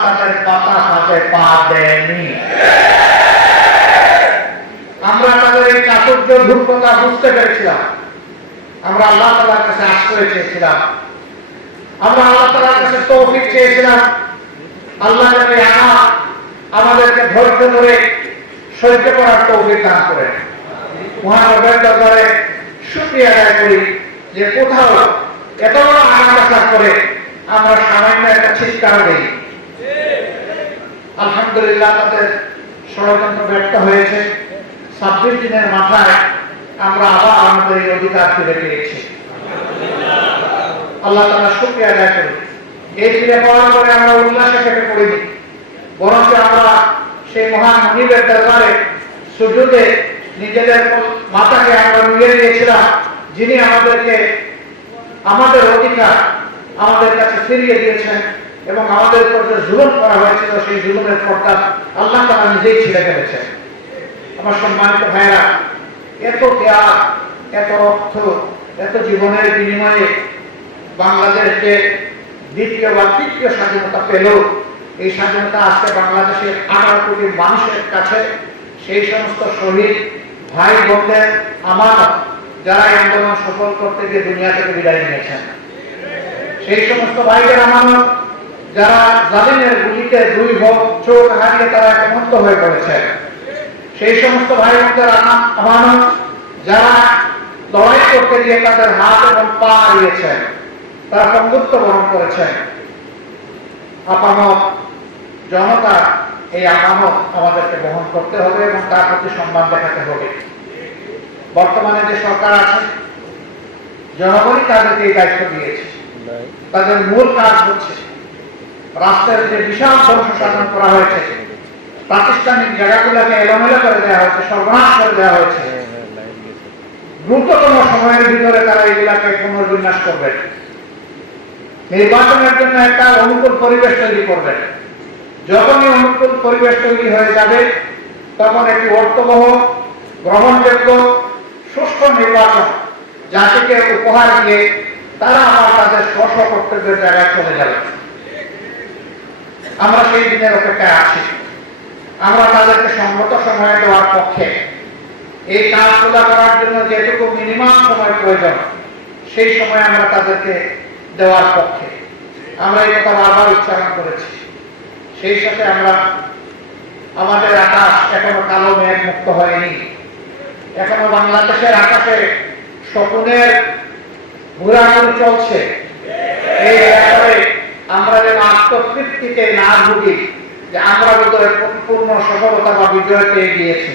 তাদের পাতা হাতে পা দেয়নি। আমরা তাদের এই চাতুর্য ধূর্মতা বুঝতে পেরেছিলাম। আমরা আল্লাহ তালার কাছে আশ্রয় চেয়েছিলাম। আমরা আল্লাহ তালার কাছে তৌফিক চেয়েছিলাম। আল্লাহ আমাদেরকে ধৈর্য ধরে সহ্য করার তৌফিক দান করেন। মহানগরের দরবারে শুক্রিয়া আদায় করি যে কোথাও এত বড় আসার পরে আমরা সামান্য একটা চিৎকার দিই। আলহামদুলিল্লাহ তাদের ষড়যন্ত্র ব্যর্থ হয়েছে। ছাব্বিশ দিনের মাথায় আমরা আবার আমাদের এই অধিকার ফিরে পেয়েছি। আল্লাহ তালা শুক্রিয়া আদায় করি এই ফিরে পাওয়ার পরে আমরা উল্লাসে থেকে পড়িনি। বরঞ্চ আমরা সেই মহান মনিবের দরবারে সুযোগে নিজেদের মাথাকে আমরা নিয়ে দিয়েছিলাম যিনি আমাদেরকে, আমাদের অধিকার আমাদের কাছে ফিরিয়ে দিয়েছেন। এবং আমাদের উপর যে জুলুম করা হয়েছিল, সেই জুলুমের পর্দা আল্লাহ তারা নিজেই ছিঁড়ে ফেলেছেন। আমার সম্মানিত ভাইরা এত ত্যাগ, এত অর্থ এত জীবনের বিনিময়ে বাংলাদেশকে দ্বিতীয় বা তৃতীয় স্বাধীনতা পেল। এই স্বাধীনতা আজকে বাংলাদেশের আঠারো কোটি মানুষের কাছে সেই সমস্ত শহীদ ভাই বোনদের, আমার যারা আন্দোলন সফল করতে গিয়ে দুনিয়া থেকে বিদায় নিয়েছেন। সেই সমস্ত ভাইদের আমানত যারা জালিমের গুলিতে দুই ভোট চোখ হারিয়ে তারা একমন্ত হয়ে পড়েছে। সেই সমস্ত ভাই বোনদের আমা- আমানত যারা লড়াই করতে গিয়ে তাদের হাত এবং পা হারিয়েছেন তারা বন্ধুত্ব বরণ করেছেন আপামত জনতা এই আমানত আমাদেরকে বহন করতে হবে এবং তার প্রতি সম্মান দেখাতে হবে। বর্তমানে যে সরকার আছে, জনগণই তাদেরকে এই দায়িত্ব দিয়েছে। তাদের মূল কাজ হচ্ছে রাষ্ট্রের যে বিশাল ধ্বংস সাধন করা হয়েছে, প্রাতিষ্ঠানিক জায়গাগুলোকে এলোমেলো করে দেওয়া হয়েছে, সর্বনাশ করে দেওয়া হয়েছে। দ্রুততম সময়ের ভিতরে তারা এগুলাকে পুনর্বিন্যাস করবেন নির্বাচনের জন্য একটা অনুকূল পরিবেশ তৈরি করবেন যখনই অনুকূল পরিবেশ তৈরি হয়ে যাবে, তখন একটি অর্থবহ গ্রহণযোগ্য, সুষ্ঠু নির্বাচন জাতিকে উপহার দিয়ে তারা আমার তাদের স্ব কর্তব্যের জায়গায় চলে যাবে। আমরা সেই দিনের অপেক্ষায় আছি। আমরা তাদেরকে সঙ্গত সময় দেওয়ার পক্ষে। এই কাজগুলো করার জন্য যেটুকু মিনিমাম সময় প্রয়োজন, সেই সময় আমরা তাদেরকে দেওয়ার পক্ষে। আমরা এই কথা বারবার উচ্চারণ করেছি। সেই সাথে আমরা, আমাদের আকাশ এখনও কালো মেঘ মুক্ত হয়নি। এখনও বাংলাদেশের আকাশে শকুনের ঘোরাঘুরি চলছে। এই ব্যাপারে আমরা যেন আত্মতৃপ্তিতে না ভুগি যে আমরা বোধহয় পরিপূর্ণ সফলতা বা পেয়ে গিয়েছি।